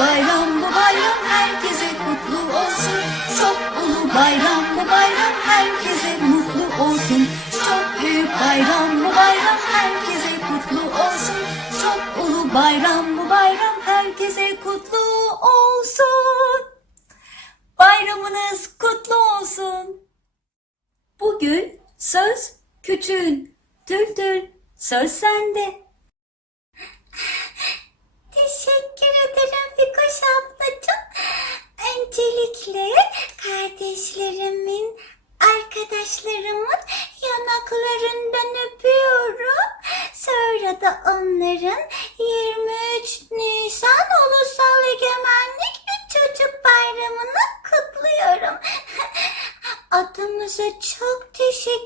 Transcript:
bayram bu bayram herkese kutlu olsun. Çok ulu bayram bu bayram herkese mutlu olsun. Çok büyük bayram bu bayram herkese kutlu olsun. Çok ulu bayram bu bayram herkese kutlu olsun. Bayramınız kutlu olsun. Bugün söz küçüğün. Tül tül söz sende. Kardeşlerimin, arkadaşlarımın yanaklarından öpüyorum. Sonra da onların 23 Nisan Ulusal Egemenlik ve Çocuk Bayramı'nı kutluyorum. Atamıza çok teşekkür